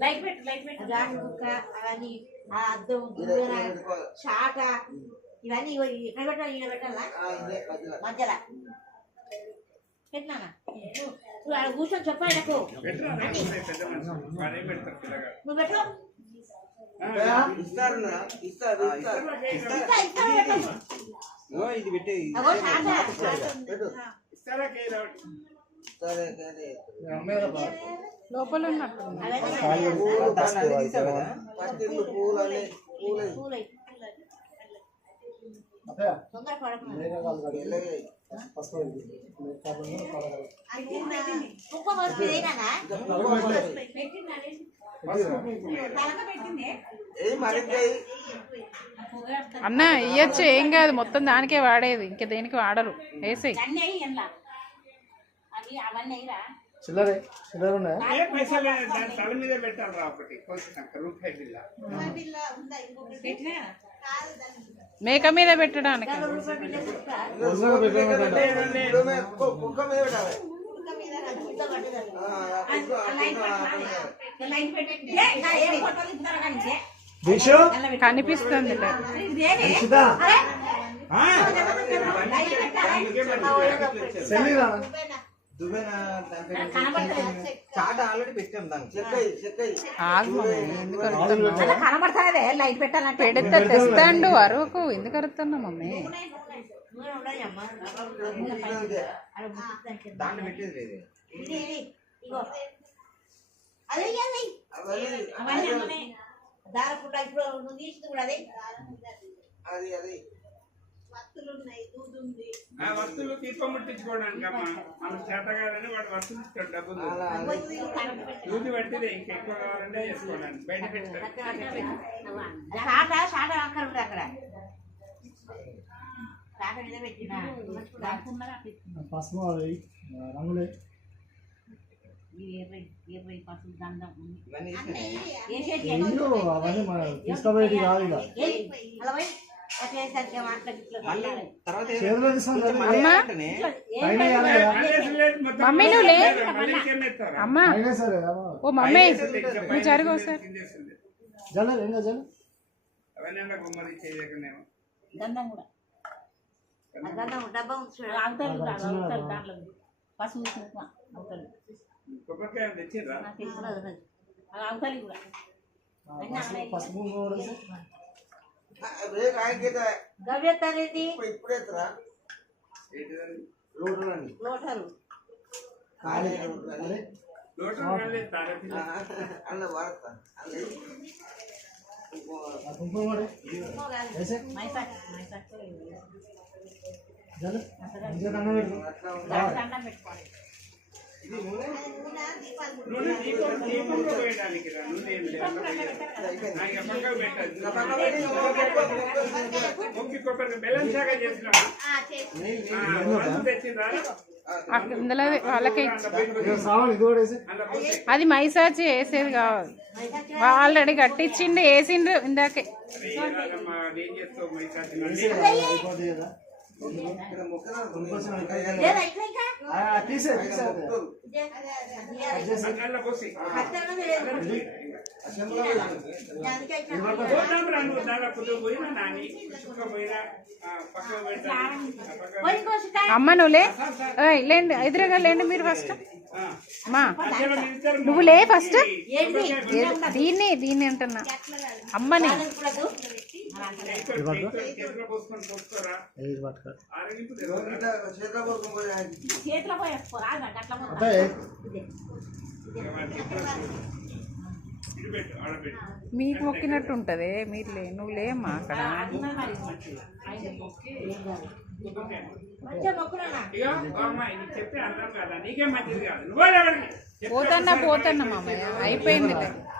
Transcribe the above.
Light పెట్టు jacket బుక్క అవన్నీ అద్దం షాట ఇవన్నీ ఎక్కడ పెట్టాలి? ఈయన పెట్టాలా మధ్యలో పెట్టినా నువ్వు అక్కడ కూర్చొని చెప్పాలి నాకు నువ్వు పెట్టు ఇది పెట్టి లోపల అన్న ఇయ్యచ్చు, ఏం కాదు, మొత్తం దానికే వాడేది, ఇంకా దేనికి వాడరు. వేసి మేక మీద పెట్టడానికి కనిపిస్తుంది. పెడితే తెస్తాండు అరువుకు. ఎందుకు అరుతున్నా మమ్మీ? వస్తువులు దీపం ముట్టించుకోవడానికి అమ్మా మనం చేత కాదని వాడు వస్తువులు ఇస్తాడు, డబ్బులు దూది పట్టిదే ఇంకా ఎక్కువ కావాలంటే చేసుకోవడానికి బయట పెట్టారు. మమ్మీ నువ్వు లే అమ్మా. ఓ మమ్మీ నువ్వు జరుగు సార్. కొబ్బరికాయ తెచ్చిండ్రా? ఇందులో వాళ్ళకి అది మైసాచి వేసేది కావాలి. ఆల్రెడీ కట్టించిండు, వేసిండ్రు ఇందాకే. అమ్మ నువ్వులే, లేండి ఎదురుగా లేండి మీరు ఫస్ట్. అమ్మా నువ్వు లే ఫస్ట్. దీన్ని అంటున్నా అమ్మని. మీకు మొక్కినట్టు ఉంటది. మీరు లే, నువ్వు లేమ్మా అక్కడ. పోతన్నా మామయ్య అయిపోయింది.